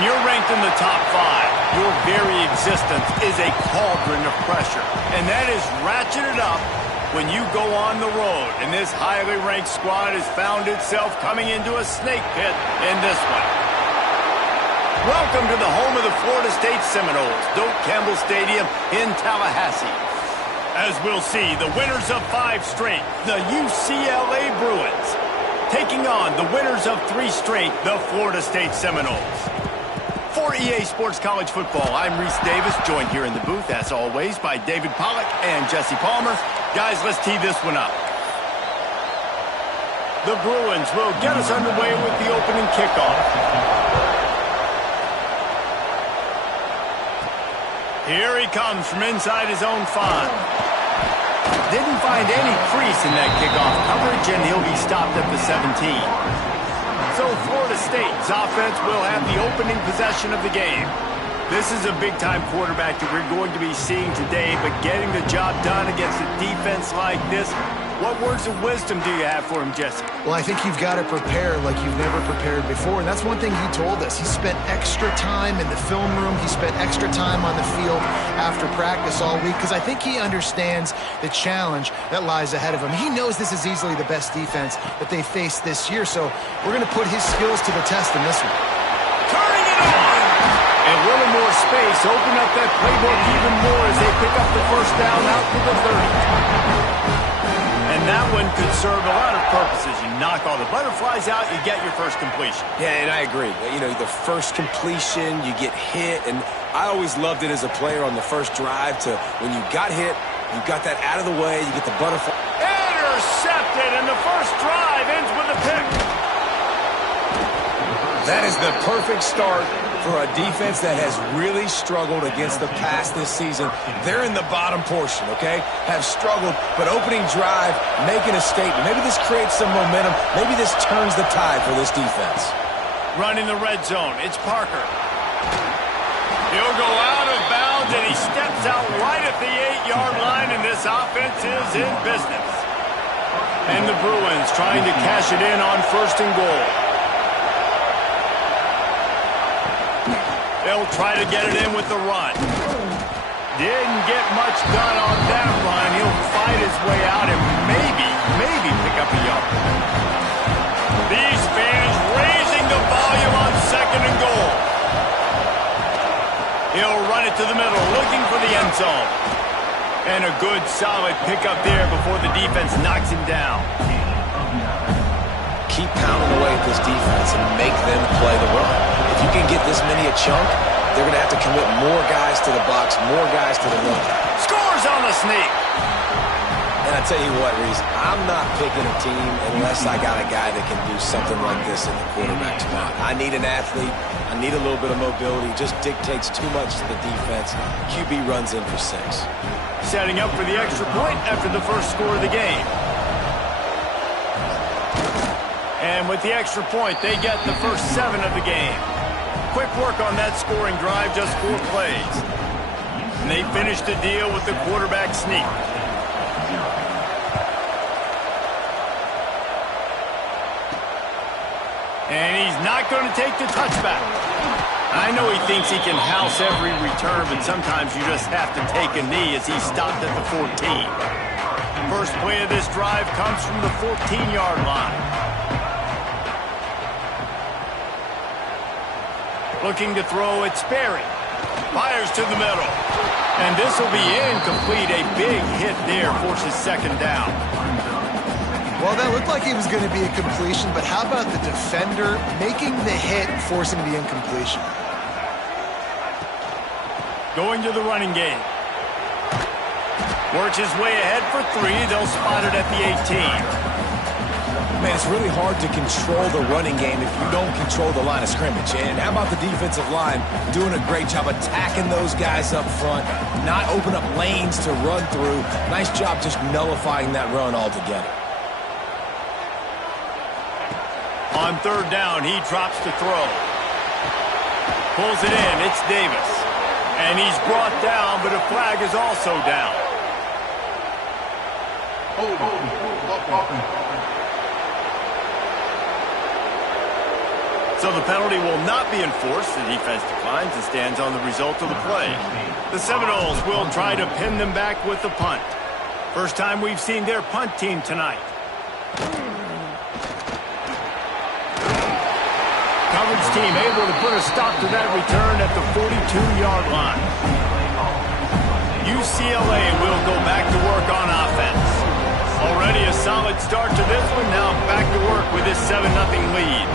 When you're ranked in the top 5, your very existence is a cauldron of pressure. And that is ratcheted up when you go on the road. And this highly ranked squad has found itself coming into a snake pit in this one. Welcome to the home of the Florida State Seminoles, Doak Campbell Stadium in Tallahassee. As we'll see, the winners of 5 straight, the UCLA Bruins, taking on the winners of 3 straight, the Florida State Seminoles. For EA Sports College Football, I'm Reese Davis, joined here in the booth, as always, by David Pollack and Jesse Palmer. Guys, let's tee this one up. The Bruins will get us underway with the opening kickoff. Here he comes from inside his own 5. Didn't find any crease in that kickoff coverage, and he'll be stopped at the 17. So Florida State's offense will have the opening possession of the game. This is a big-time quarterback that we're going to be seeing today, but getting the job done against a defense like this, what words of wisdom do you have for him, Jesse? Well, I think you've got to prepare like you've never prepared before, and that's one thing he told us. He spent extra time in the film room. He spent extra time on the field after practice all week because I think he understands the challenge that lies ahead of him. He knows this is easily the best defense that they faced this year, so we're going to put his skills to the test in this one. Turning it on! And a little more space, open up that playbook even more as they pick up the first down out to the 30. And that one could serve a lot of purposes. You knock all the butterflies out, you get your first completion. Yeah, and I agree. You know, the first completion, you get hit, and I always loved it as a player on the first drive to when you got hit, you got that out of the way, you get the butterfly. Intercepted, and the first drive ends with a pick. That is the perfect start for a defense that has really struggled against the pass this season. They're in the bottom portion, okay? Have struggled, but opening drive, making a statement. Maybe this creates some momentum. Maybe this turns the tide for this defense. Running the red zone, it's Parker. He'll go out of bounds, and he steps out right at the 8-yard line, and this offense is in business. And the Bruins trying to cash it in on 1st and goal. They'll try to get it in with the run. Didn't get much done on that run. He'll fight his way out and maybe pick up a yard. These fans raising the volume on 2nd and goal. He'll run it to the middle, looking for the end zone. And a good, solid pickup there before the defense knocks him down. Keep pounding away at this defense and make them play the run. If you can get this many a chunk, they're going to have to commit more guys to the box, more guys to the run. Scores on the sneak. And I tell you what, Reese, I'm not picking a team unless I got a guy that can do something like this in the quarterback spot. I need an athlete. I need a little bit of mobility. It just dictates too much to the defense. QB runs in for 6. Setting up for the extra point after the first score of the game. And with the extra point, they get the first 7 of the game. Quick work on that scoring drive, just 4 plays. And they finish the deal with the quarterback sneak. And he's not going to take the touchback. I know he thinks he can house every return, but sometimes you just have to take a knee as he's stopped at the 14. First play of this drive comes from the 14-yard line. Looking to throw, it's Sperry. Fires to the middle. And this will be incomplete. A big hit there forces 2nd down. Well, that looked like it was going to be a completion, but how about the defender making the hit, forcing the incompletion? Going to the running game. Works his way ahead for 3. They'll spot it at the 18. Man, it's really hard to control the running game if you don't control the line of scrimmage. And how about the defensive line doing a great job attacking those guys up front, not open up lanes to run through. Nice job just nullifying that run altogether. On 3rd down, he drops to throw. Pulls it in, it's Davis. And he's brought down, but a flag is also down. So the penalty will not be enforced. The defense declines and stands on the result of the play. The Seminoles will try to pin them back with the punt. First time we've seen their punt team tonight. Coverage team able to put a stop to that return at the 42-yard line. UCLA will go back to work on offense. Already a solid start to this one. Now back to work with this 7-0 lead.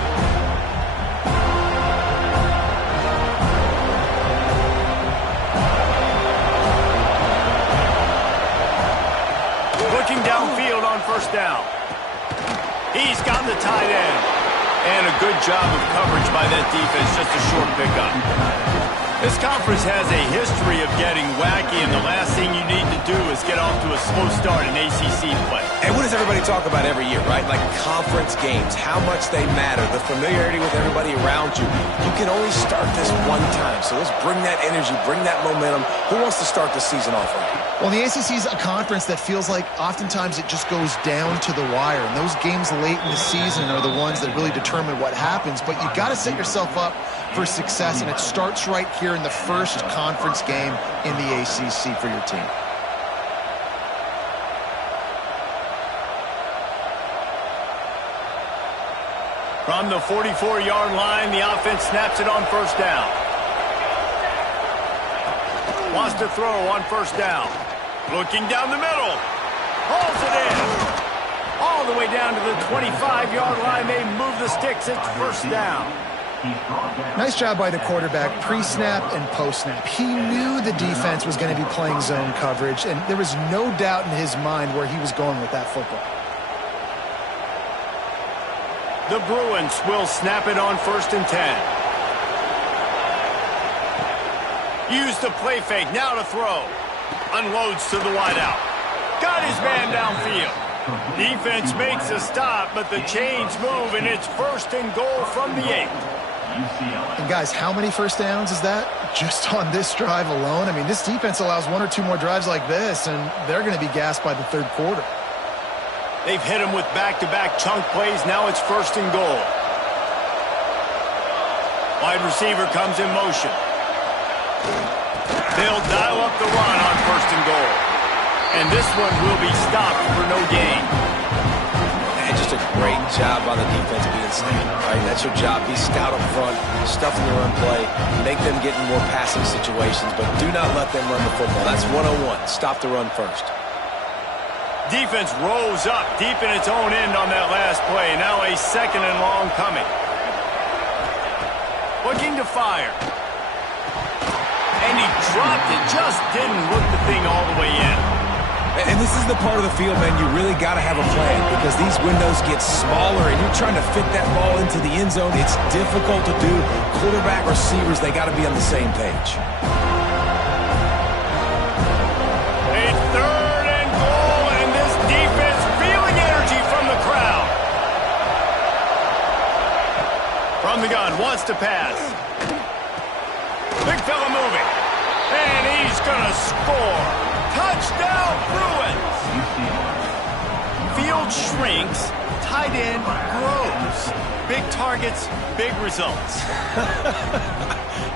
Looking downfield on first down. He's got the tight end. And a good job of coverage by that defense, just a short pickup. This conference has a history of getting wacky, and the last thing you need to do is get off to a slow start in ACC play. And what does everybody talk about every year, right? Like conference games, how much they matter, the familiarity with everybody around you. You can only start this one time, so let's bring that energy, bring that momentum. Who wants to start the season off right? Well, the ACC is a conference that feels like oftentimes it just goes down to the wire. And those games late in the season are the ones that really determine what happens. But you got to set yourself up for success, and it starts right here in the first conference game in the ACC for your team. From the 44-yard line, the offense snaps it on first down. Wants to throw on first down. Looking down the middle. Hauls it in. All the way down to the 25-yard line. They move the sticks. It's first down. Nice job by the quarterback, pre-snap and post-snap. He knew the defense was going to be playing zone coverage, and there was no doubt in his mind where he was going with that football. The Bruins will snap it on first and 10. Use the play fake, now to throw. Unloads to the wideout. Got his man downfield. Defense makes a stop, but the chains move, and it's first and goal from the 8. And guys, how many first downs is that? Just on this drive alone? I mean, this defense allows one or two more drives like this, and they're going to be gassed by the third quarter. They've hit him with back-to-back chunk plays. Now it's first and goal. Wide receiver comes in motion. They'll dial up the run on first and goal. And this one will be stopped for no gain. And just a great job on the defense being snapped, right? That's your job. Be stout up front, stuff in the run play, make them get in more passing situations, but do not let them run the football. That's 101. Stop the run first. Defense rolls up deep in its own end on that last play. Now a second and long coming. Looking to fire. And he dropped it. Just didn't look the thing all the way in. And this is the part of the field, man, you really got to have a plan because these windows get smaller and you're trying to fit that ball into the end zone. It's difficult to do. Quarterback, receivers, they got to be on the same page. A third and goal, and this defense feeling energy from the crowd. From the gun, wants to pass. Big fella moving. And he's going to score. Touchdown, Bruins. Field shrinks. Tight end grows. Big targets, big results.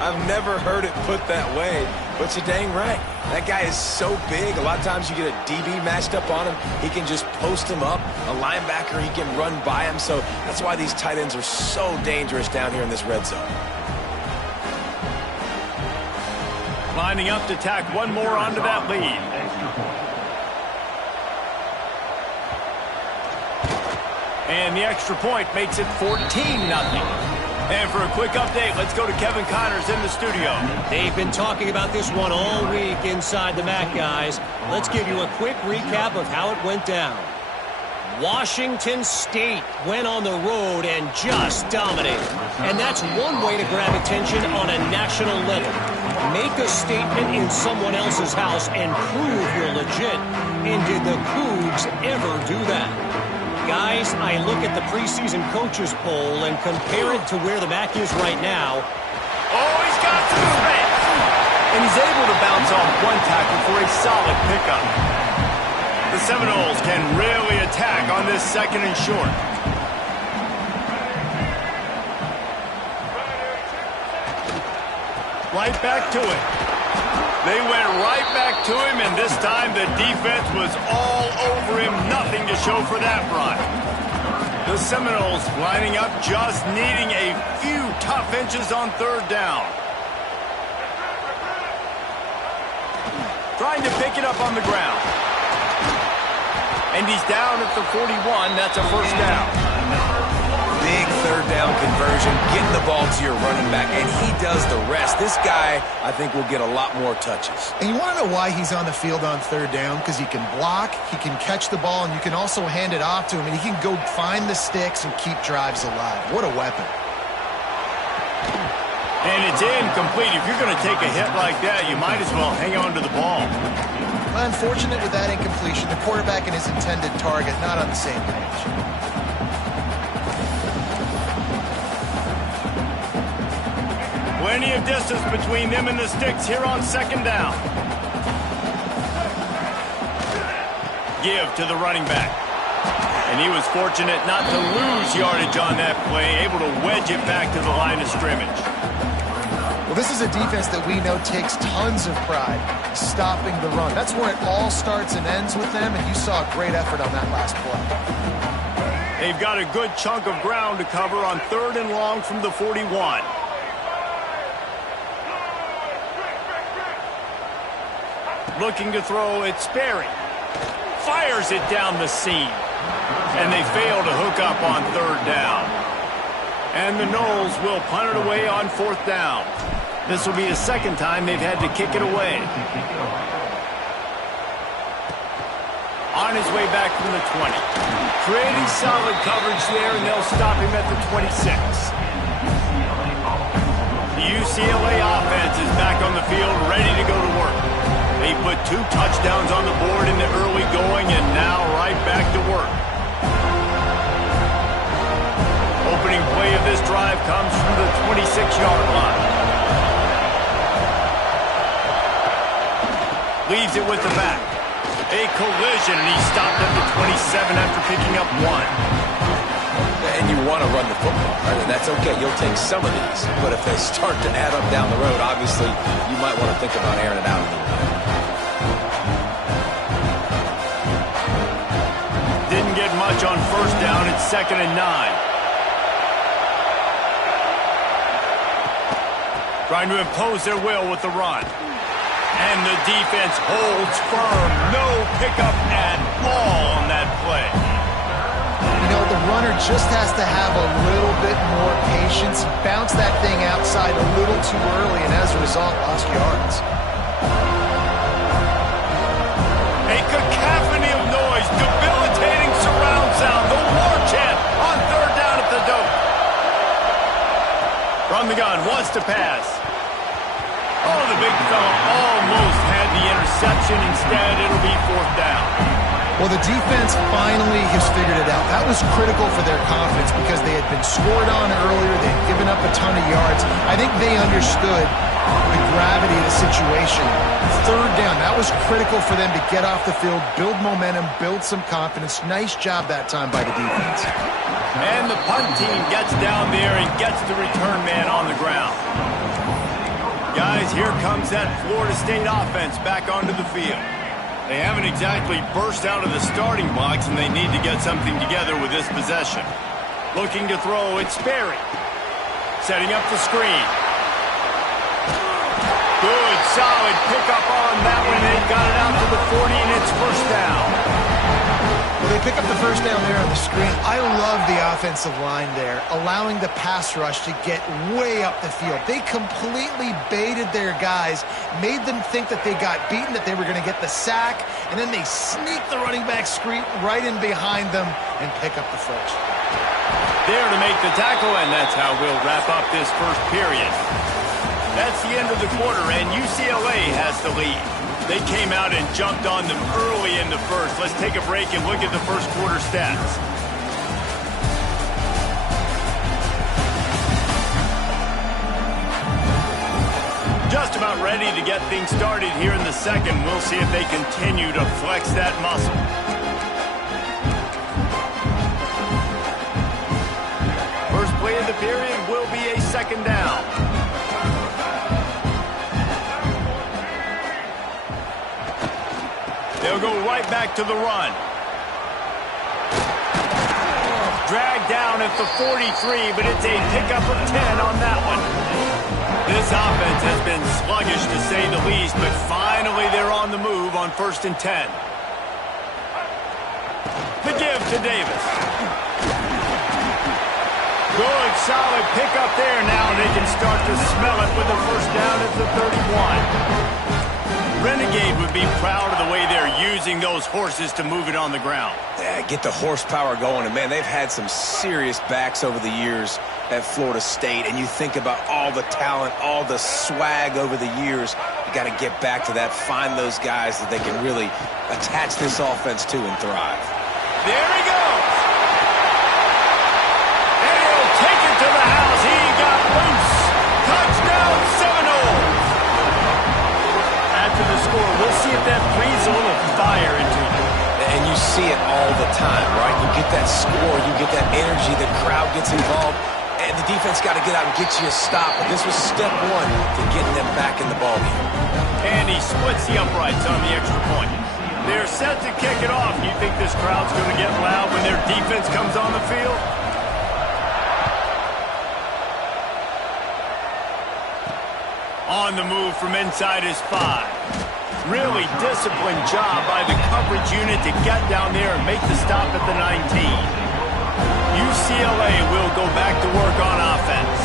I've never heard it put that way, but you're dang right. That guy is so big. A lot of times you get a DB matched up on him. He can just post him up. A linebacker, he can run by him. So that's why these tight ends are so dangerous down here in this red zone. Lining up to tack one more onto that lead. And the extra point makes it 14-0. And for a quick update, let's go to Kevin Connors in the studio. They've been talking about this one all week inside the MAC, guys. Let's give you a quick recap of how it went down. Washington State went on the road and just dominated. And that's one way to grab attention on a national level. Make a statement in someone else's house and prove you're legit. And did the Cougs ever do that? Guys, I look at the preseason coaches poll and compare it to where the MAC is right now. Oh, he's got some space. And he's able to bounce off one tackle for a solid pickup. The Seminoles can really attack on this second and short. right back to it. They went right back to him, and this time the defense was all over him. Nothing to show for that run. The Seminoles lining up, just needing a few tough inches on third down. Trying to pick it up on the ground. And he's down at the 41. That's a first down. Big third down conversion, getting the ball to your running back, and he does the rest. This guy, I think, will get a lot more touches. And you want to know why he's on the field on third down? Because he can block, he can catch the ball, and you can also hand it off to him, and he can go find the sticks and keep drives alive. What a weapon. And it's incomplete. If you're going to take a hit like that, you might as well hang on to the ball. Unfortunate with that incompletion. The quarterback and his intended target not on the same page. Plenty of distance between them and the sticks here on second down. Give to the running back. And he was fortunate not to lose yardage on that play, able to wedge it back to the line of scrimmage. Well, this is a defense that we know takes tons of pride stopping the run. That's where it all starts and ends with them, and you saw a great effort on that last play. They've got a good chunk of ground to cover on third and long from the 41. Looking to throw, it's Sperry. Fires it down the seam. And they fail to hook up on third down. And the Noles will punt it away on fourth down. This will be the second time they've had to kick it away. On his way back from the 20. Pretty solid coverage there, and they'll stop him at the 26. The UCLA offense is back on the field, ready to go to work. They put 2 touchdowns on the board in the early going, and now right back to work. Opening play of this drive comes from the 26-yard line. Leaves it with the back. A collision, and he stopped at the 27 after picking up 1. And you want to run the football, right? And that's okay. You'll take some of these. But if they start to add up down the road, obviously, you might want to think about airing it out a little bit. Didn't get much on first down. It's 2nd and 9. Trying to impose their will with the run. And the defense holds firm. No pickup at all on that play. You know, the runner just has to have a little bit more patience. Bounce that thing outside a little too early, and as a result, lost yards. A cacophony of noise, debilitating surround sound, the war chant on third down at the dope. From the gun, wants to pass. Oh, the big fella almost had the interception. Instead, it'll be fourth down. Well, the defense finally has figured it out. That was critical for their confidence because they had been scored on earlier. They had given up a ton of yards. I think they understood the gravity of the situation. Third down, that was critical for them to get off the field, build momentum, build some confidence. Nice job that time by the defense. And the punt team gets down there and gets the return man on the ground. Guys, here comes that Florida State offense back onto the field. They haven't exactly burst out of the starting blocks, and they need to get something together with this possession. Looking to throw, it's Sperry. Setting up the screen. Good, solid pickup on that one. They got it out to the 40, and it's first down. Well, they pick up the first down there on the screen. I love the offensive line there, allowing the pass rush to get way up the field. They completely baited their guys, made them think that they got beaten, that they were going to get the sack, and then they sneak the running back screen right in behind them and pick up the first. There to make the tackle, and that's how we'll wrap up this first period. That's the end of the quarter, and UCLA has the lead. They came out and jumped on them early in the first. Let's take a break and look at the first quarter stats. Just about ready to get things started here in the second. We'll see if they continue to flex that muscle. First play of the period will be a second down. They'll go right back to the run. Dragged down at the 43, but it's a pickup of 10 on that one. This offense has been sluggish to say the least, but finally they're on the move on 1st and 10. The give to Davis. Good, solid pickup there. Now they can start to smell it with the 1st down at the 31. Renegade would be proud of the way they're using those horses to move it on the ground. Yeah, get the horsepower going. And, man, they've had some serious backs over the years at Florida State. And you think about all the talent, all the swag over the years. You got to get back to that, find those guys that they can really attach this offense to and thrive. There he goes. And he'll take it to the house. He got loose. Touchdown Seminoles. After the score, we'll see if that breathes a little fire into you. And you see it all the time, right? You get that score, you get that energy, the crowd gets involved, and the defense got to get out and get you a stop. But this was step one to getting them back in the ballgame. And he splits the uprights on the extra point. They're set to kick it off. You think this crowd's going to get loud when their defense comes on the field? On the move from inside his 5. Really disciplined job by the coverage unit to get down there and make the stop at the 19. UCLA will go back to work on offense.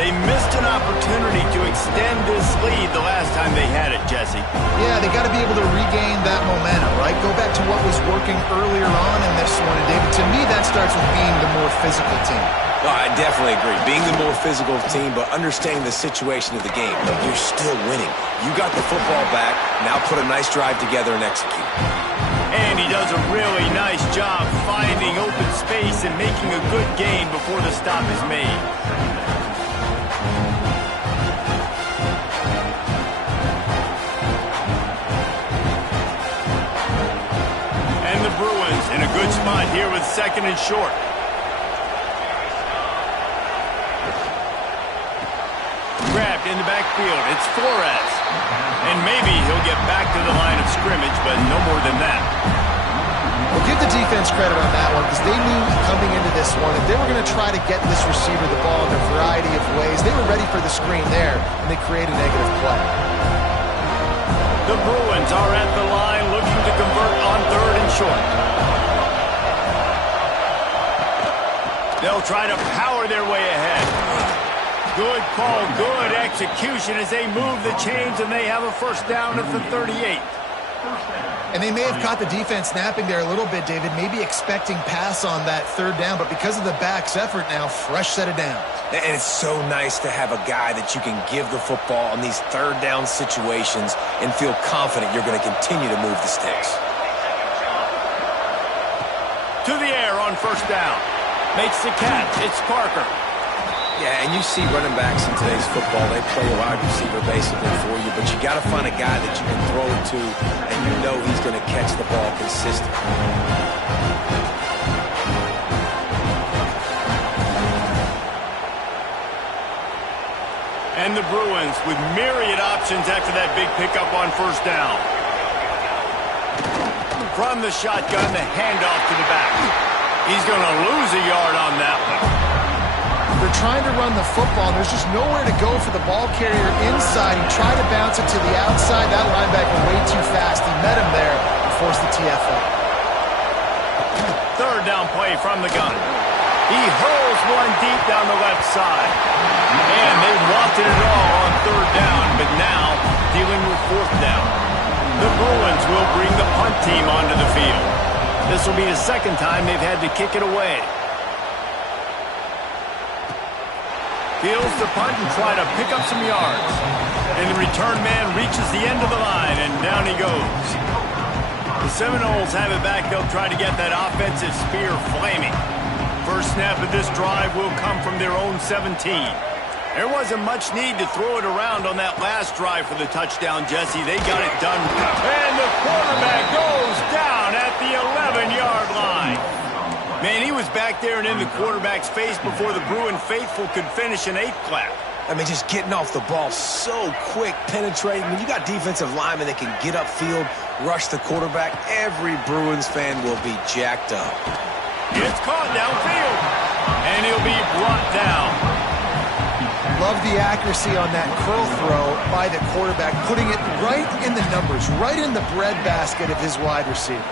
They missed an opportunity to extend this lead the last time they had it, Jesse. Yeah, they got to be able to regain that momentum, right? Go back to what was working earlier on in this one. And, David, to me, that starts with being the more physical team. Well, I definitely agree. Being the more physical team, but understanding the situation of the game. Look, you're still winning. You got the football back. Now put a nice drive together and execute. And he does a really nice job finding open space and making a good gain before the stop is made. And the Bruins in a good spot here with 2nd and short. Grabbed in the backfield. It's Flores. And maybe he'll get back to the line of scrimmage, but no more than that. Well, give the defense credit on that one because they knew coming into this one that they were going to try to get this receiver the ball in a variety of ways. They were ready for the screen there, and they created a negative play. The Bruins are at the line looking to convert on 3rd and short. They'll try to power their way ahead. Good call, good execution as they move the chains, and they have a 1st down at the 38. And they may have caught the defense napping there a little bit, David, maybe expecting pass on that 3rd down, but because of the back's effort now, fresh set of downs. And it's so nice to have a guy that you can give the football in these 3rd down situations and feel confident you're going to continue to move the sticks. To the air on 1st down. Makes the catch. It's Parker. Yeah, and you see running backs in today's football, they play a wide receiver basically for you, but you got to find a guy that you can throw it to, and you know he's going to catch the ball consistently. And the Bruins with myriad options after that big pickup on 1st down. From the shotgun, the handoff to the back. He's going to lose a yard on that one. They're trying to run the football. There's just nowhere to go for the ball carrier inside. He tried to bounce it to the outside. That linebacker way too fast. He met him there and forced the TFL. 3rd down play from the gun. He hurls one deep down the left side. And they wanted it all on 3rd down, but now dealing with 4th down. The Bruins will bring the punt team onto the field. This will be the 2nd time they've had to kick it away. Fields the punt and try to pick up some yards. And the return man reaches the end of the line, and down he goes. The Seminoles have it back. They'll try to get that offensive spear flaming. First snap of this drive will come from their own 17. There wasn't much need to throw it around on that last drive for the touchdown, Jesse. They got it done. And the quarterback goes down at the 11-yard line. Man, he was back there and in the quarterback's face before the Bruin faithful could finish an 8 clap. I mean, just getting off the ball so quick, penetrating. When you got defensive linemen that can get upfield, rush the quarterback, every Bruins fan will be jacked up. It's caught downfield, and he'll be brought down. Love the accuracy on that curl throw by the quarterback, putting it right in the numbers, right in the breadbasket of his wide receiver.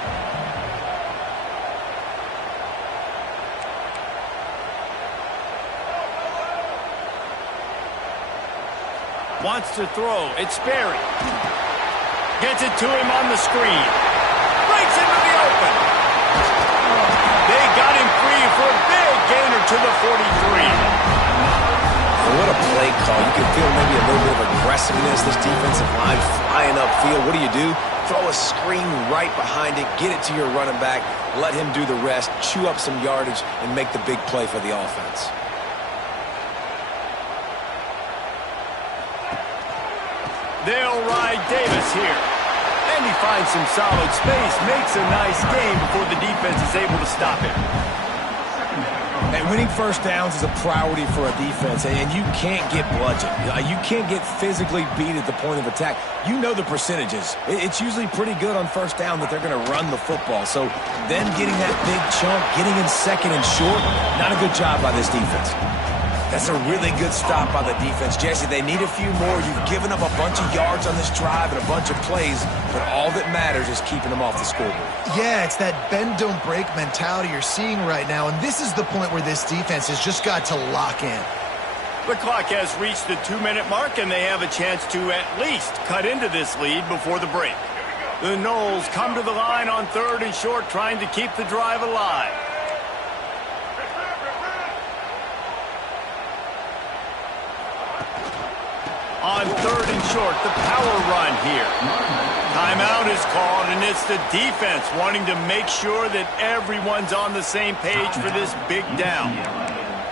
Wants to throw. It's Sperry. Gets it to him on the screen. Breaks into the open. They got him free for a big gainer to the 43. And what a play call. You can feel maybe a little bit of aggressiveness. This defensive line flying upfield. What do? Throw a screen right behind it. Get it to your running back. Let him do the rest. Chew up some yardage and make the big play for the offense. They'll ride Davis here. And he finds some solid space, makes a nice game before the defense is able to stop him. And winning first downs is a priority for a defense, and you can't get bludgeoned. You can't get physically beat at the point of attack. You know the percentages. It's usually pretty good on first down that they're going to run the football. So then getting that big chunk, getting in second and short, not a good job by this defense. That's a really good stop by the defense. Jesse, they need a few more. You've given up a bunch of yards on this drive and a bunch of plays, but all that matters is keeping them off the scoreboard. Yeah, it's that bend, don't break mentality you're seeing right now, and this is the point where this defense has just got to lock in. The clock has reached the 2-minute mark, and they have a chance to at least cut into this lead before the break. The Noles come to the line on 3rd and short, trying to keep the drive alive. On 3rd and short, the power run here. Timeout is called, and it's the defense wanting to make sure that everyone's on the same page for this big down.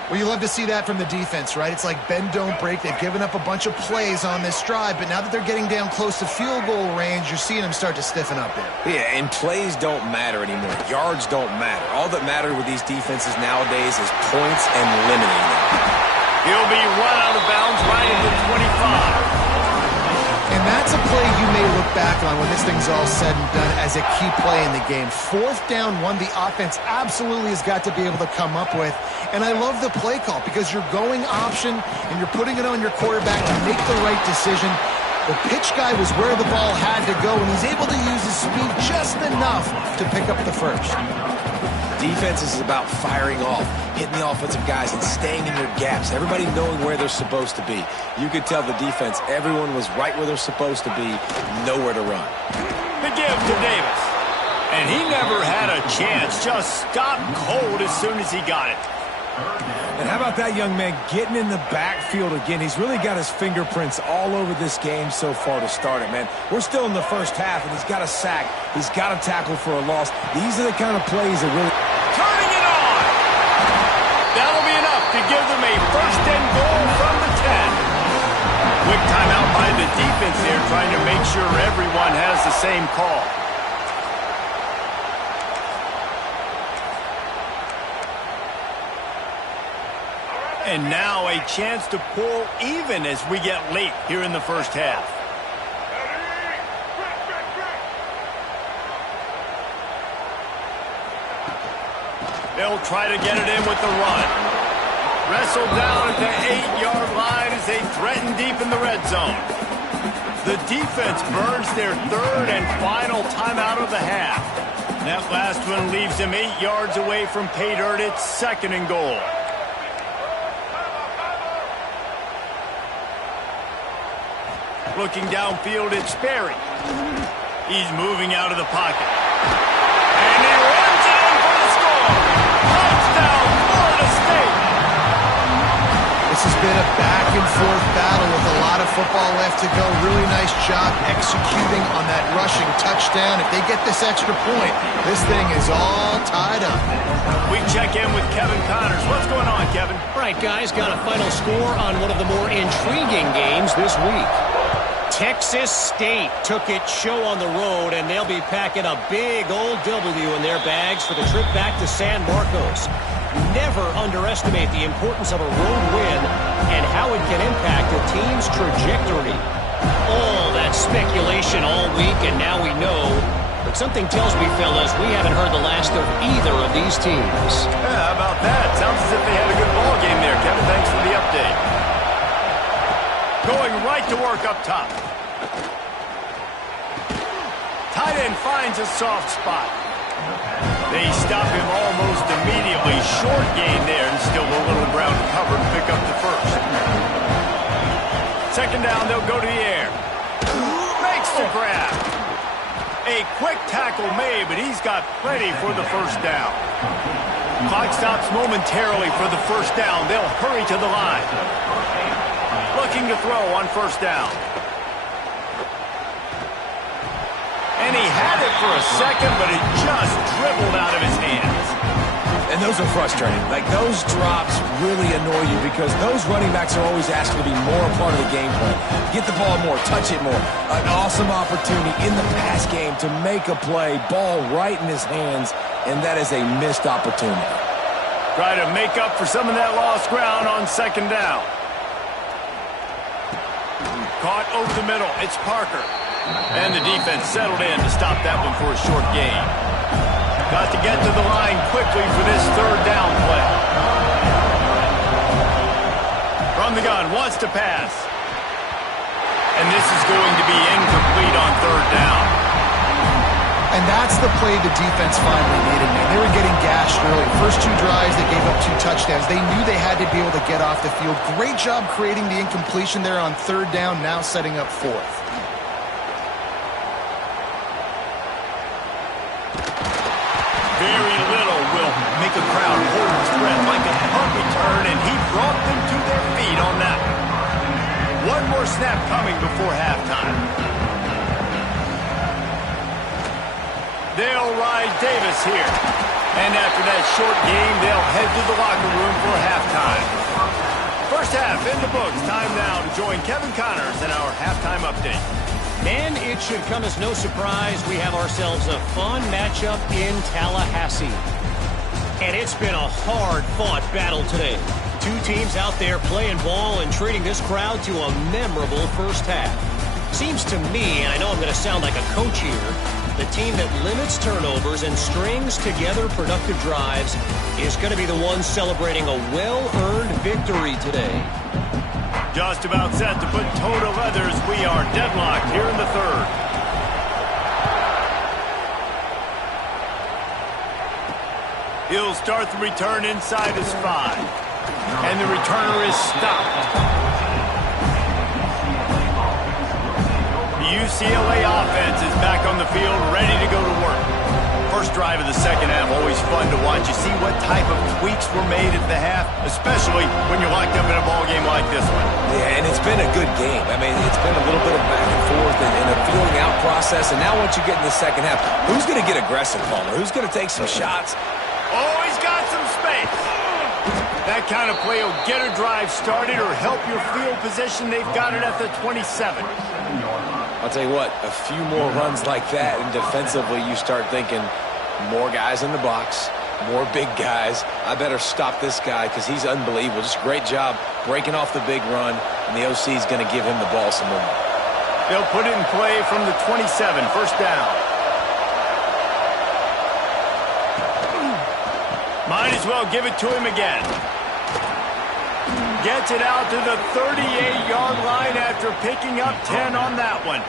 Well, you love to see that from the defense, right? It's like bend, don't break. They've given up a bunch of plays on this drive, but now that they're getting down close to field goal range, you're seeing them start to stiffen up there. Yeah, and plays don't matter anymore. Yards don't matter. All that matters with these defenses nowadays is points and limiting them. He'll be run out of bounds right at the 25. And that's a play you may look back on when this thing's all said and done as a key play in the game. 4th down, one the offense absolutely has got to be able to come up with. And I love the play call because you're going option and you're putting it on your quarterback to make the right decision. The pitch guy was where the ball had to go, and he's able to use his speed just enough to pick up the first. Defense is about firing off, hitting the offensive guys and staying in their gaps, everybody knowing where they're supposed to be. You could tell the defense, everyone was right where they're supposed to be, nowhere to run. The give to Davis. And he never had a chance, just stopped cold as soon as he got it. And how about that young man getting in the backfield again? He's really got his fingerprints all over this game so far to start it, man. We're still in the first half, and he's got a sack. He's got a tackle for a loss. These are the kind of plays that really... Turning it on! That'll be enough to give them a 1st and goal from the 10. Quick timeout by the defense here, trying to make sure everyone has the same call. And now a chance to pull even as we get late here in the first half. They'll try to get it in with the run. Wrestled down at the 8-yard line as they threaten deep in the red zone. The defense burns their 3rd and final timeout of the half. That last one leaves them 8 yards away from pay dirt. It's 2nd and goal. Looking downfield, it's Sperry. He's moving out of the pocket. And he runs in for the score. Touchdown, Florida State. This has been a back-and-forth battle with a lot of football left to go. Really nice job executing on that rushing touchdown. If they get this extra point, this thing is all tied up. We check in with Kevin Connors. What's going on, Kevin? All right, guys, got a final score on one of the more intriguing games this week. Texas State took its show on the road, and they'll be packing a big old W in their bags for the trip back to San Marcos. Never underestimate the importance of a road win and how it can impact a team's trajectory. All that speculation all week, and now we know. But something tells me, fellas, we haven't heard the last of either of these teams. Yeah, how about that? Sounds as if they had a good ball game there, Kevin. Thanks for the update. Going right to work up top. Tight end finds a soft spot. They stop him almost immediately. Short gain there, and still a little ground to cover to pick up the first. Second down, they'll go to the air. Makes the grab. A quick tackle made, but he's got plenty for the first down. Clock stops momentarily for the first down. They'll hurry to the line. Looking to throw on first down. And he had it for a second, but it just dribbled out of his hands. And those are frustrating. Like, those drops really annoy you because those running backs are always asked to be more a part of the game plan. Get the ball more, touch it more. An awesome opportunity in the pass game to make a play, ball right in his hands, and that is a missed opportunity. Try to make up for some of that lost ground on second down. Caught over the middle. It's Parker. And the defense settled in to stop that one for a short gain. Got to get to the line quickly for this third down play. From the gun, wants to pass. And this is going to be incomplete on third down. And that's the play the defense finally needed, man. They were getting gashed early. First two drives, they gave up 2 touchdowns. They knew they had to be able to get off the field. Great job creating the incompletion there on third down, now setting up fourth. Very little will make a crowd hold its breath like a punt return, and he brought them to their feet on that one. One more snap coming before halftime. They'll ride Davis here. And after that short game, they'll head to the locker room for halftime. First half in the books. Time now to join Kevin Connors in our halftime update. And it should come as no surprise we have ourselves a fun matchup in Tallahassee. And it's been a hard-fought battle today. Two teams out there playing ball and treating this crowd to a memorable first half. Seems to me, and I know I'm going to sound like a coach here, the team that limits turnovers and strings together productive drives is going to be the one celebrating a well-earned victory today. Just about set to put toe to leathers. We are deadlocked here in the third. He'll start the return inside his 5. And the returner is stopped. The UCLA offense is back on the field, ready to go to work. First drive of the second half, always fun to watch. You see what type of tweaks were made at the half, especially when you're locked up in a ball game like this one. Yeah, and it's been a good game. I mean, it's been a little bit of back and forth and a feeling out process. And now once you get in the second half, who's going to get aggressive, Palmer? Who's going to take some shots? Oh, he's got some space. That kind of play will get a drive started or help your field position. They've got it at the 27. I'll tell you what, a few more runs like that, and defensively you start thinking more guys in the box, more big guys. I better stop this guy because he's unbelievable. Just a great job breaking off the big run, and the OC is going to give him the ball some more. They'll put it in play from the 27, first down. Might as well give it to him again. Gets it out to the 38-yard line after picking up 10 on that one.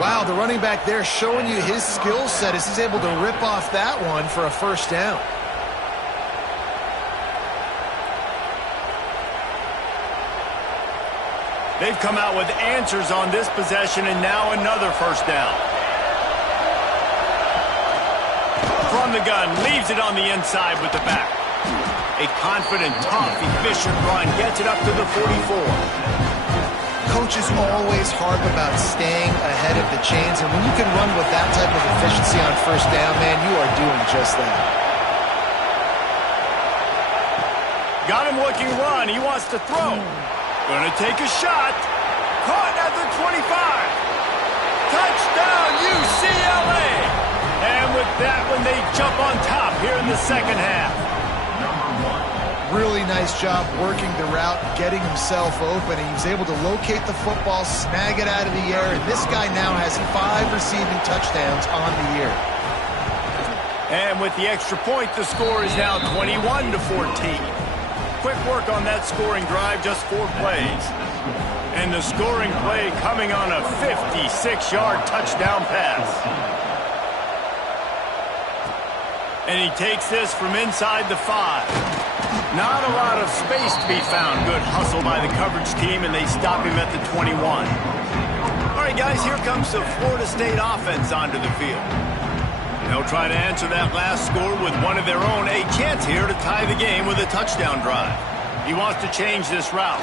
Wow, the running back there showing you his skill set as he's able to rip off that one for a first down. They've come out with answers on this possession, and now another first down. From the gun, leaves it on the inside with the back. A confident, tough, efficient run gets it up to the 44. Coaches always harp about staying ahead of the chains, and when you can run with that type of efficiency on first down, man, you are doing just that. Got him looking run. He wants to throw. Gonna take a shot. Caught at the 25. Touchdown, UCLA. And with that one, they jump on top here in the second half. Really nice job working the route, getting himself open. He was able to locate the football, snag it out of the air, and this guy now has 5 receiving touchdowns on the year. And with the extra point, the score is now 21-14. Quick work on that scoring drive, just 4 plays. And the scoring play coming on a 56-yard touchdown pass. And he takes this from inside the 5. Not a lot of space to be found. Good hustle by the coverage team, and they stop him at the 21. All right, guys, here comes the Florida State offense onto the field. They'll try to answer that last score with one of their own. A chance here to tie the game with a touchdown drive. He wants to change this route.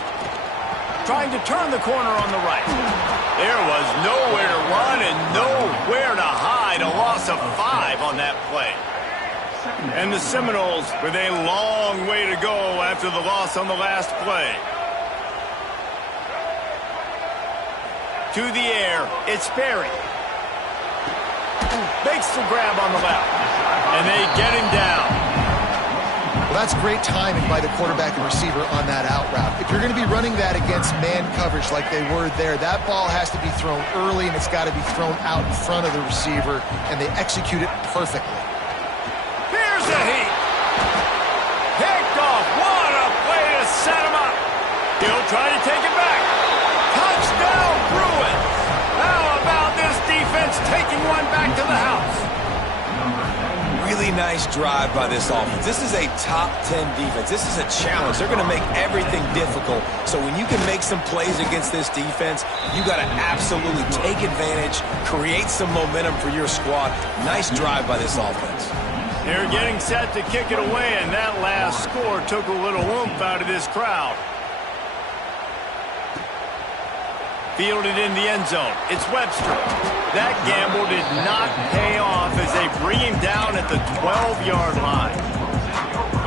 Trying to turn the corner on the right. There was nowhere to run and nowhere to hide. A loss of 5 on that play. And the Seminoles with a long way to go after the loss on the last play. To the air, it's Berry. Makes the grab on the left. And they get him down. Well, that's great timing by the quarterback and receiver on that out route. If you're going to be running that against man coverage like they were there, that ball has to be thrown early and it's got to be thrown out in front of the receiver, and they execute it perfectly. Here's a heat. Picked off. What a play to set him up. He'll try to take it back. Touchdown, Bruins. How about this defense taking one back to the house? Really nice drive by this offense. This is a top 10 defense. This is a challenge. They're going to make everything difficult. So when you can make some plays against this defense, you got to absolutely take advantage, create some momentum for your squad. Nice drive by this offense. They're getting set to kick it away, and that last score took a little oomph out of this crowd. Fielded in the end zone. It's Webster. That gamble did not pay off as they bring him down at the 12-yard line.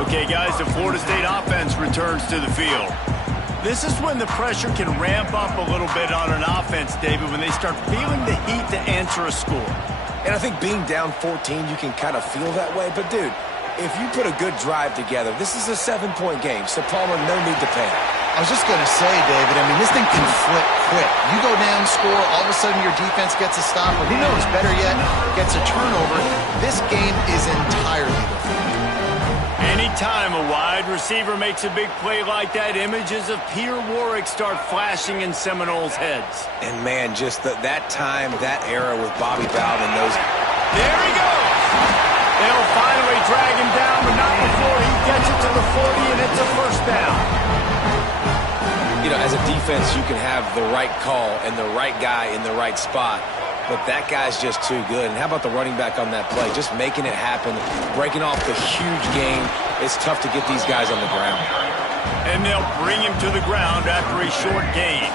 Okay, guys, the Florida State offense returns to the field. This is when the pressure can ramp up a little bit on an offense, David, when they start feeling the heat to answer a score. And I think being down 14, you can kind of feel that way. But, dude, if you put a good drive together, this is a 7-point game. So, Palmer, no need to panic. I was just going to say, David, I mean, this thing can flip quick. You go down, score, all of a sudden your defense gets a stop, or who knows, better yet, gets a turnover. This game is entirely different. Anytime a wide receiver makes a big play like that, images of Peter Warwick start flashing in Seminoles' heads. And, man, just that time, that era with Bobby Bowden, those... There he goes! They'll finally drag him down, but not before he gets it to the 40, and it's a first down. You know, as a defense, you can have the right call and the right guy in the right spot, but that guy's just too good. And how about the running back on that play? Just making it happen, breaking off the huge gain. It's tough to get these guys on the ground. And they'll bring him to the ground after a short gain.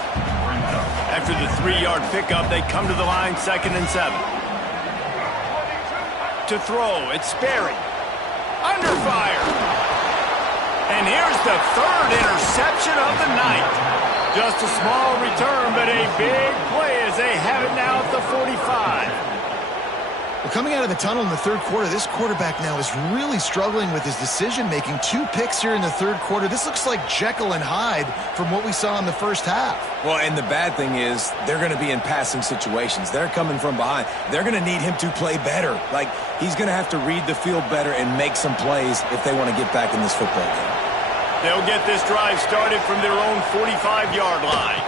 After the 3-yard pickup, they come to the line 2nd and 7. To throw, it's Sperry. Under fire. And here's the 3rd interception of the night. Just a small return, but a big play as they have it now at the 45. Well, coming out of the tunnel in the 3rd quarter, this quarterback now is really struggling with his decision-making. 2 picks here in the 3rd quarter. This looks like Jekyll and Hyde from what we saw in the first half. Well, and the bad thing is they're going to be in passing situations. They're coming from behind. They're going to need him to play better. Like, he's going to have to read the field better and make some plays if they want to get back in this football game. They'll get this drive started from their own 45-yard line.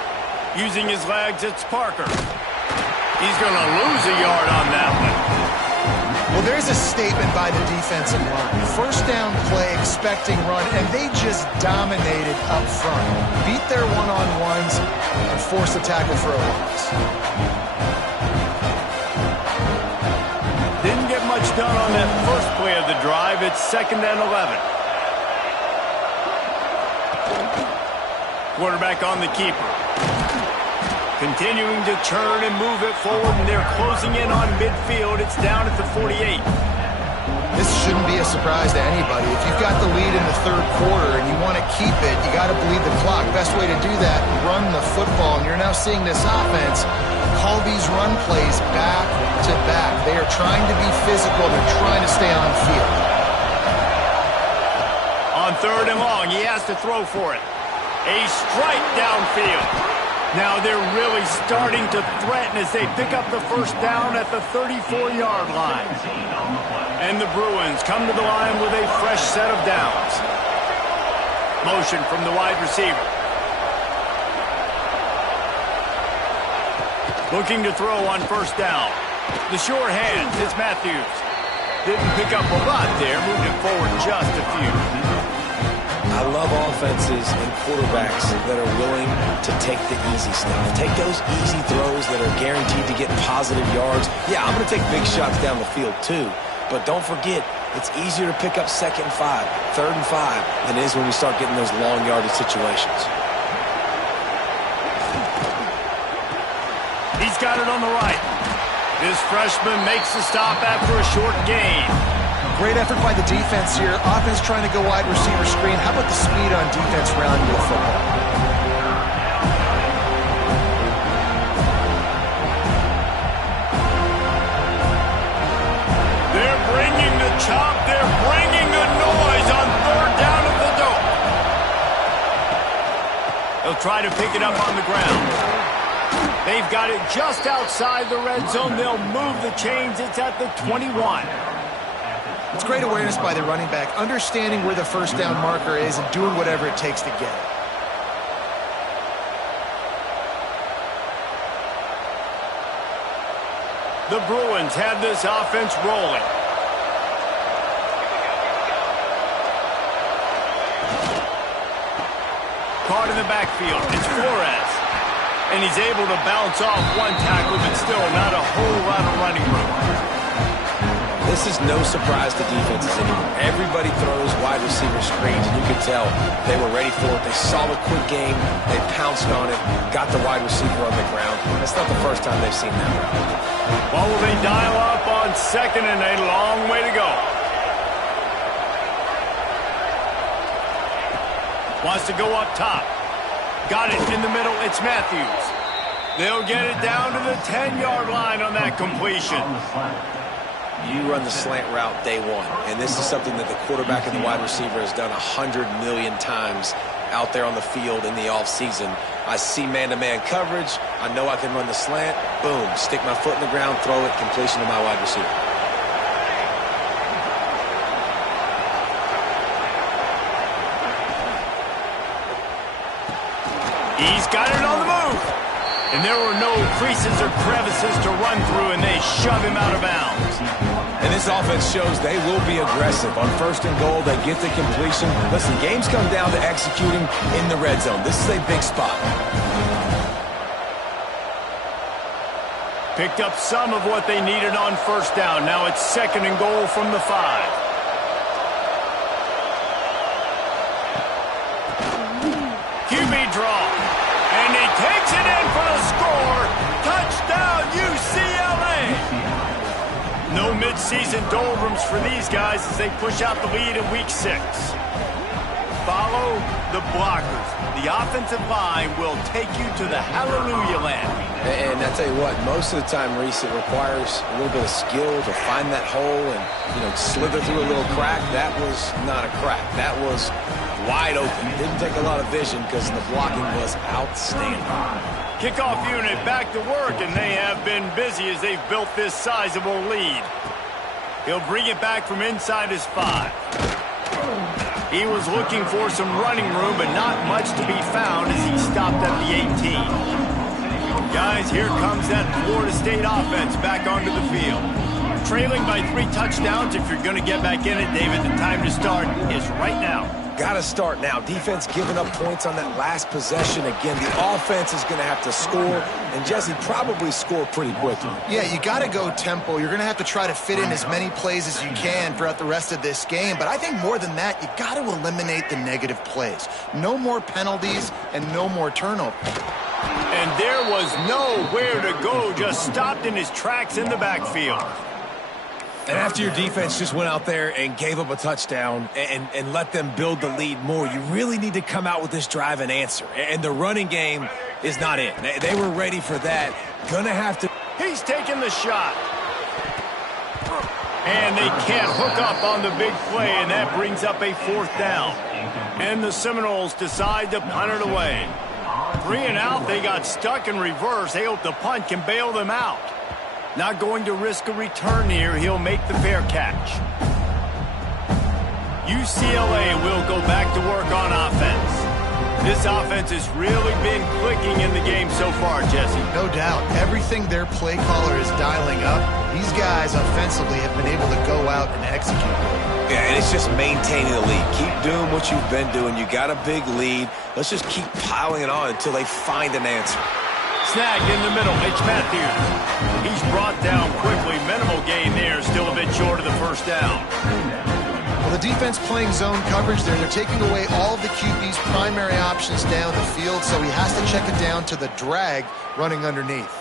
Using his legs, it's Parker. He's going to lose a yard on that one. Well, there's a statement by the defensive line. First down play, expecting run, and they just dominated up front. Beat their one-on-ones and forced a tackle for a loss. Didn't get much done on that first play of the drive. It's 2nd and 11. Quarterback on the keeper. Continuing to churn and move it forward, and they're closing in on midfield. It's down at the 48. This shouldn't be a surprise to anybody. If you've got the lead in the third quarter and you want to keep it, you got to bleed the clock. Best way to do that, run the football. And you're now seeing this offense call these run plays back to back. They are trying to be physical. They're trying to stay on field. On 3rd and long, he has to throw for it. A strike downfield. Now they're really starting to threaten as they pick up the first down at the 34-yard line. And the Bruins come to the line with a fresh set of downs. Motion from the wide receiver. Looking to throw on first down. The sure hands, it's Matthews. Didn't pick up a lot there, moving forward just a few. I love offenses and quarterbacks that are willing to take the easy stuff. Take those easy throws that are guaranteed to get positive yards. Yeah, I'm going to take big shots down the field too. But don't forget, it's easier to pick up 2nd and 5, 3rd and 5 than it is when we start getting those long yardage situations. He's got it on the right. This freshman makes the stop after a short gain. Great effort by the defense here. Offense trying to go wide receiver screen. How about the speed on defense rounding the football? They're bringing the chop. They're bringing the noise on 3rd down at the dope. They'll try to pick it up on the ground. They've got it just outside the red zone. They'll move the chains. It's at the 21. It's great awareness by the running back, understanding where the first down marker is and doing whatever it takes to get it. The Bruins have this offense rolling. Caught in the backfield. It's Flores. And he's able to bounce off one tackle, but still not a whole lot of running room. This is no surprise to defenses anymore. Everybody throws wide receiver screens, and you could tell they were ready for it. They saw the quick game. They pounced on it, got the wide receiver on the ground. That's not the first time they've seen that route. Well, will they dial up on 2nd and a long way to go? Wants to go up top. Got it in the middle. It's Matthews. They'll get it down to the 10-yard line on that completion. You run the slant route day one, and this is something that the quarterback and the wide receiver has done 100 million times out there on the field in the offseason. I see man-to-man coverage. I know I can run the slant. Boom, stick my foot in the ground, throw it, completion to my wide receiver. He's got it on the move. And there were no creases or crevices to run through, and they shove him out of bounds. And this offense shows they will be aggressive. On 1st and goal, they get the completion. Listen, games come down to executing in the red zone. This is a big spot. Picked up some of what they needed on 1st down. Now it's 2nd and goal from the 5. QB draw. And he takes it in for the score. Touchdown, UCLA. No midseason doldrums for these guys as they push out the lead in Week 6. Follow the blockers. The offensive line will take you to the hallelujah land. And I tell you what, most of the time, Reese, it requires a little bit of skill to find that hole and, slither through a little crack. That was not a crack. That was wide open. Didn't take a lot of vision because the blocking was outstanding. Kickoff unit back to work, and they have been busy as they've built this sizable lead. He'll bring it back from inside his 5. He was looking for some running room, but not much to be found as he stopped at the 18. Guys, here comes that Florida State offense back onto the field. Trailing by 3 touchdowns. If you're going to get back in it, David, the time to start is right now. Got to start now. Defense giving up points on that last possession. Again, the offense is going to have to score, and Jesse probably score pretty quickly. Yeah, you got to go tempo. You're going to have to try to fit in as many plays as you can throughout the rest of this game. But I think more than that, you got to eliminate the negative plays. No more penalties and no more turnovers. And there was nowhere to go, just stopped in his tracks in the backfield. And after your defense just went out there and gave up a touchdown and let them build the lead more, you really need to come out with this drive and answer. And the running game is not in. They were ready for that. Gonna have to. He's taking the shot. And they can't hook up on the big play, and that brings up a 4th down. And the Seminoles decide to punt it away. 3 and out, they got stuck in reverse. They hope the punt can bail them out. Not going to risk a return here. He'll make the fair catch. UCLA will go back to work on offense. This offense has really been clicking in the game so far, Jesse. No doubt. Everything their play caller is dialing up, these guys offensively have been able to go out and execute. Yeah, and it's just maintaining the lead. Keep doing what you've been doing. You got a big lead. Let's just keep piling it on until they find an answer. Snag in the middle, Mitch Matthews. He's brought down quickly. Minimal gain there, still a bit short of the 1st down. Well, the defense playing zone coverage there. They're taking away all of the QB's primary options down the field, so he has to check it down to the drag running underneath.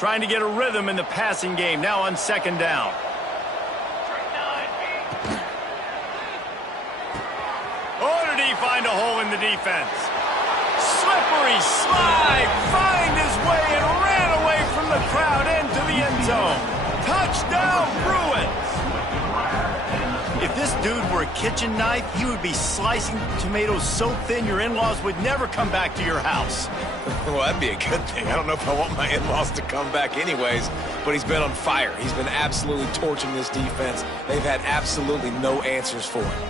Trying to get a rhythm in the passing game, now on 2nd down. Oh, did he find a hole in the defense? Slippery slide, find his way and ran away from the crowd into the end zone. Touchdown, Bruins! If this dude were a kitchen knife, he would be slicing tomatoes so thin your in-laws would never come back to your house. Well, that'd be a good thing. I don't know if I want my in-laws to come back anyways, but he's been on fire. He's been absolutely torching this defense. They've had absolutely no answers for him.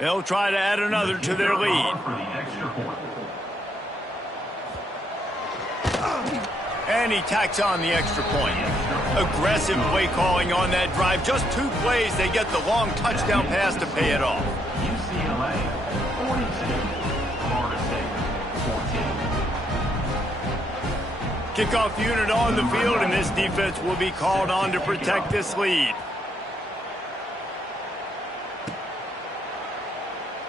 They'll try to add another to their lead. And he tacks on the extra point. Aggressive play calling on that drive. Just 2 plays, they get the long touchdown pass to pay it off. UCLA 42, Florida State 14. Kickoff unit on the field, and this defense will be called on to protect this lead.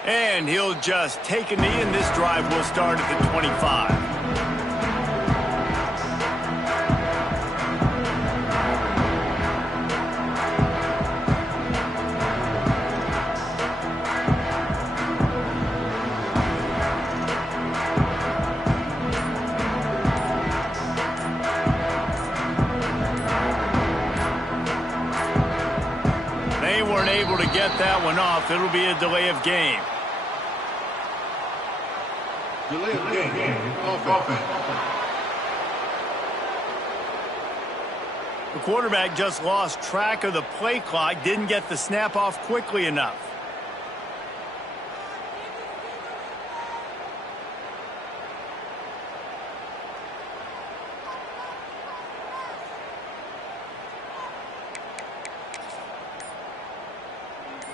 And he'll just take a knee, and this drive will start at the 25. They weren't able to get that one off. It'll be a delay of game. Delay of game. Offense. The quarterback just lost track of the play clock, didn't get the snap off quickly enough.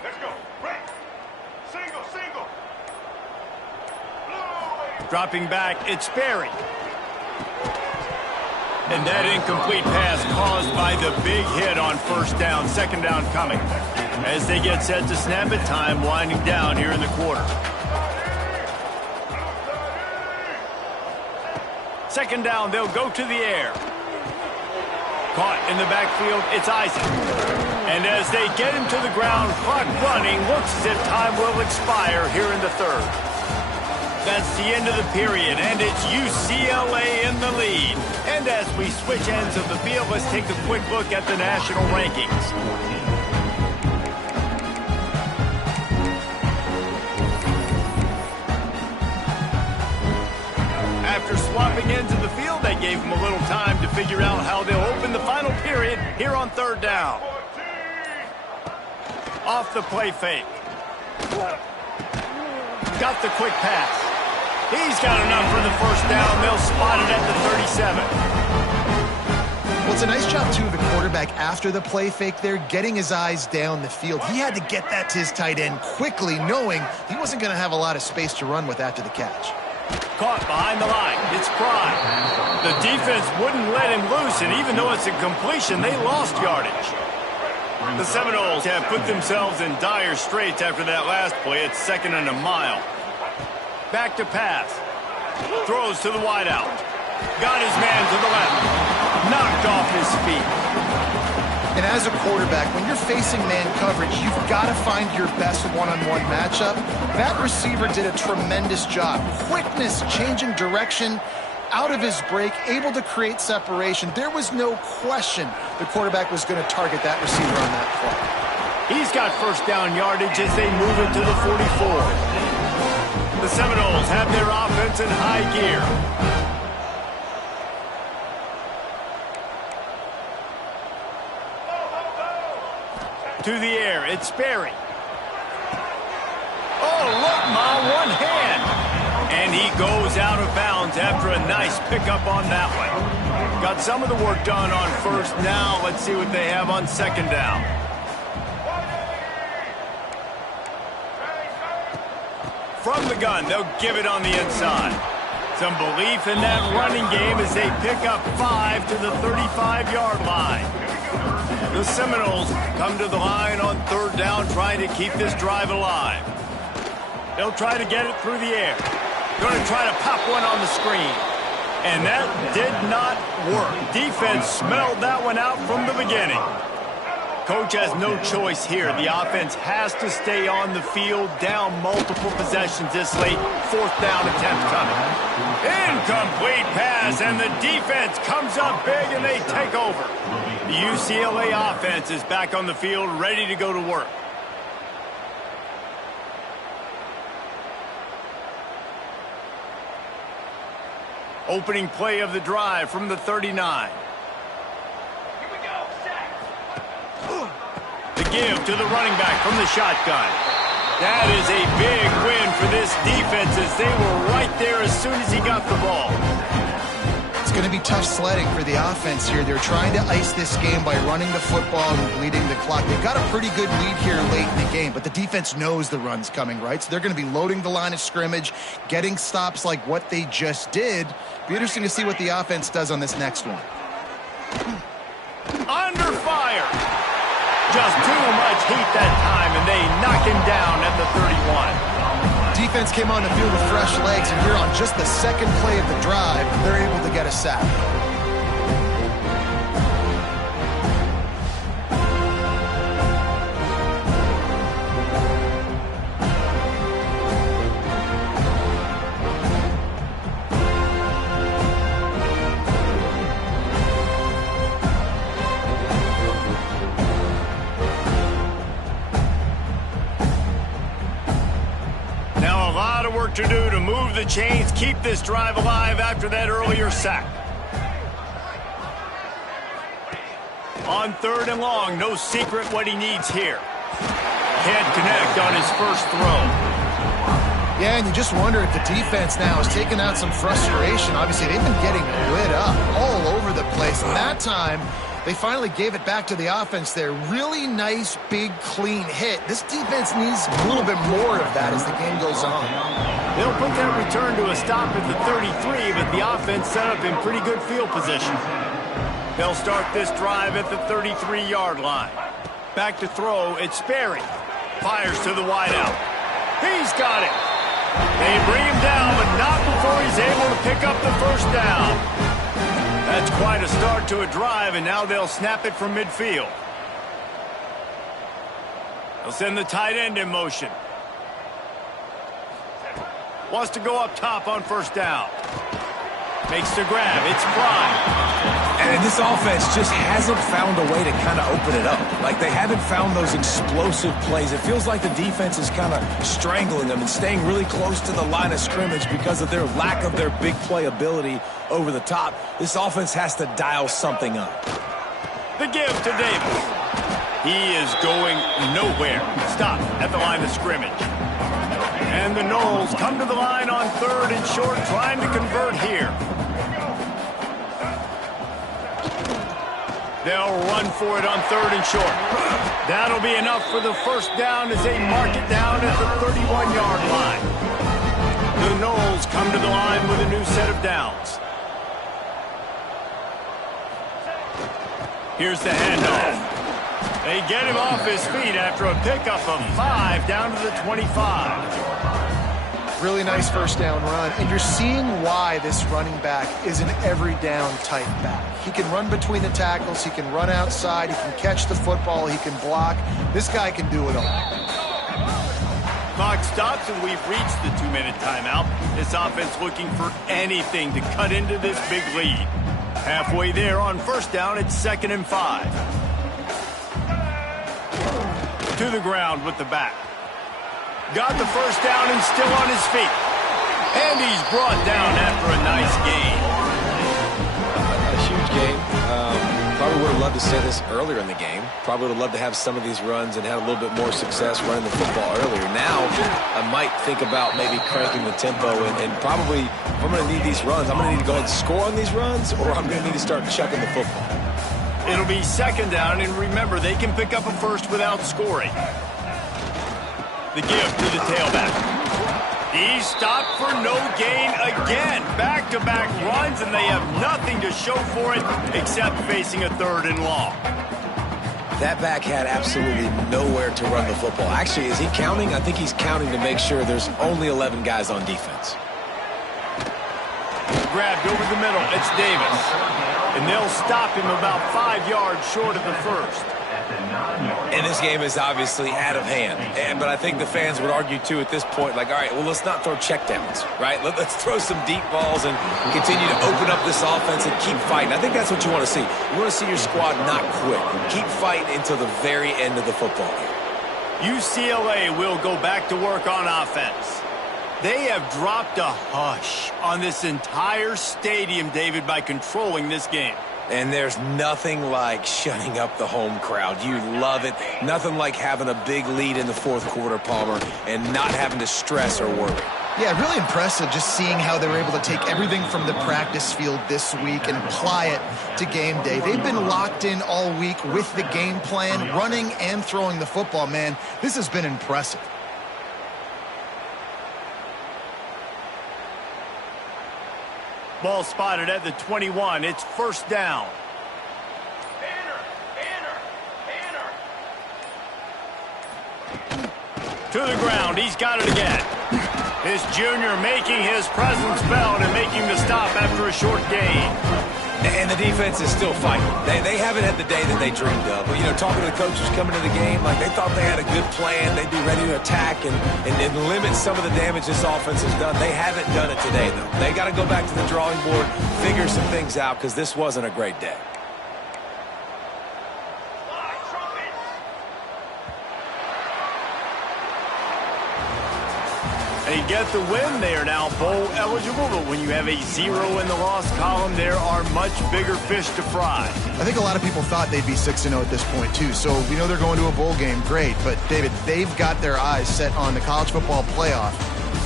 Let's go. Break. Single. Dropping back, it's Sperry. And that incomplete pass caused by the big hit on 1st down, 2nd down coming. As they get set to snap it, time winding down here in the quarter. 2nd down, they'll go to the air. Caught in the backfield, it's Isaac. And as they get him to the ground, clock running, looks as if time will expire here in the 3rd. That's the end of the period, and it's UCLA in the lead. And as we switch ends of the field, let's take a quick look at the national rankings. After swapping ends of the field, they gave them a little time to figure out how they'll open the final period here on 3rd down. Off the play fake. Got the quick pass. He's got enough for the 1st down. They'll spot it at the 37. Well, it's a nice job, too, of the quarterback after the play fake there, getting his eyes down the field. He had to get that to his tight end quickly, knowing he wasn't going to have a lot of space to run with after the catch. Caught behind the line. It's Prime. The defense wouldn't let him loose, and even though it's a completion, they lost yardage. The Seminoles have put themselves in dire straits after that last play. It's 2nd and a mile. Back to pass. Throws to the wideout. Got his man to the left. Knocked off his feet. And as a quarterback, when you're facing man coverage, you've got to find your best one-on-one matchup. That receiver did a tremendous job. Quickness, changing direction, out of his break, able to create separation. There was no question the quarterback was going to target that receiver on that play. He's got first down yardage as they move it to the 44. The Seminoles have their offense in high gear. To the air, it's Sperry. Oh, look, Ma, one hand. And he goes out of bounds after a nice pickup on that one. Got some of the work done on first. Now let's see what they have on 2nd down. From the gun, they'll give it on the inside. Some belief in that running game as they pick up 5 to the 35-yard line. The Seminoles come to the line on 3rd down, trying to keep this drive alive. They'll try to get it through the air. Going to try to pop one on the screen. And that did not work. Defense smelled that one out from the beginning. Coach has no choice here. The offense has to stay on the field, down multiple possessions this late. 4th down attempt coming. Incomplete pass, and the defense comes up big, and they take over. The UCLA offense is back on the field, ready to go to work. Opening play of the drive from the 39. The give to the running back from the shotgun. That is a big win for this defense as they were right there as soon as he got the ball. It's going to be tough sledding for the offense here. They're trying to ice this game by running the football and bleeding the clock. They've got a pretty good lead here late in the game, but the defense knows the run's coming, right? So they're going to be loading the line of scrimmage, getting stops like what they just did. Be interesting to see what the offense does on this next one. Under fire. Just too much heat that time, and they knock him down at the 31. Defense came on the field with fresh legs, and here on just the 2nd play of the drive, they're able to get a sack. To do to move the chains, keep this drive alive after that earlier sack. On 3rd and long, no secret what he needs here. Can't connect on his first throw. Yeah, and you just wonder if the defense now is taking out some frustration. Obviously, they've been getting lit up all over the place, and that time they finally gave it back to the offense there. Really nice, big, clean hit. This defense needs a little bit more of that as the game goes on. They'll put that return to a stop at the 33, but the offense set up in pretty good field position. They'll start this drive at the 33-yard line. Back to throw, it's Sperry. Fires to the wideout. He's got it. They bring him down, but not before he's able to pick up the first down. That's quite a start to a drive, and now they'll snap it from midfield. They'll send the tight end in motion. Wants to go up top on first down. Makes the grab. It's Prime. And this offense just hasn't found a way to kind of open it up. Like, they haven't found those explosive plays. It feels like the defense is kind of strangling them and staying really close to the line of scrimmage because of their lack of their big play ability over the top. This offense has to dial something up. The give to Davis. He is going nowhere. Stop at the line of scrimmage. And the Noles come to the line on 3rd and short, trying to convert here. They'll run for it on 3rd and short. That'll be enough for the first down as they mark it down at the 31-yard line. The Noles come to the line with a new set of downs. Here's the handoff. They get him off his feet after a pickup of 5 down to the 25. Really nice first down run, and you're seeing why this running back is an every down type back. He can run between the tackles, he can run outside, he can catch the football, he can block. This guy can do it all. Clock stops, and we've reached the 2-minute timeout. This offense looking for anything to cut into this big lead. Halfway there on first down, it's 2nd and 5. To the ground with the back. Got the first down and still on his feet. And he's brought down after a nice gain. A huge game. Probably would have loved to see this earlier in the game. Probably would have loved to have some of these runs and have a little bit more success running the football earlier. Now, I might think about maybe cranking the tempo and probably, if I'm going to need these runs, I'm going to need to go ahead and score on these runs, or I'm going to need to start chucking the football. It'll be 2nd down, and remember, they can pick up a first without scoring. The give to the tailback. He's stopped for no gain again. Back-to-back runs, and they have nothing to show for it except facing a 3rd and long. That back had absolutely nowhere to run the football. Actually, is he counting? I think he's counting to make sure there's only 11 guys on defense. Grabbed over the middle. It's Davis. And they'll stop him about 5 yards short of the first. And this game is obviously out of hand. But I think the fans would argue, too, at this point, like, all right, well, let's not throw checkdowns, right? Let's throw some deep balls and continue to open up this offense and keep fighting. I think that's what you want to see. You want to see your squad not quit. Keep fighting until the very end of the football game. UCLA will go back to work on offense. They have dropped a hush on this entire stadium, David, by controlling this game. And there's nothing like shutting up the home crowd. You love it. Nothing like having a big lead in the 4th quarter, Palmer, and not having to stress or worry. Yeah, really impressive just seeing how they were able to take everything from the practice field this week and apply it to game day. They've been locked in all week with the game plan, running and throwing the football. Man, this has been impressive. Ball spotted at the 21. It's 1st down. To the ground. He's got it again. This junior making his presence felt and making the stop after a short gain. And the defense is still fighting. They haven't had the day that they dreamed of. But, you know, talking to the coaches coming to the game, like they thought they had a good plan. They'd be ready to attack and limit some of the damage this offense has done. They haven't done it today, though. They got to go back to the drawing board, figure some things out, because this wasn't a great day. They get the win. They are now bowl eligible, but when you have a 0 in the loss column, there are much bigger fish to fry. I think a lot of people thought they'd be 6-0 at this point, too. So we know they're going to a bowl game. Great. But, David, they've got their eyes set on the college football playoff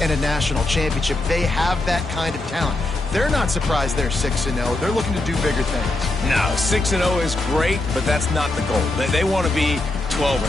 and a national championship. They have that kind of talent. They're not surprised they're 6-0. They're looking to do bigger things. No, 6-0 is great, but that's not the goal. They want to be 12-0.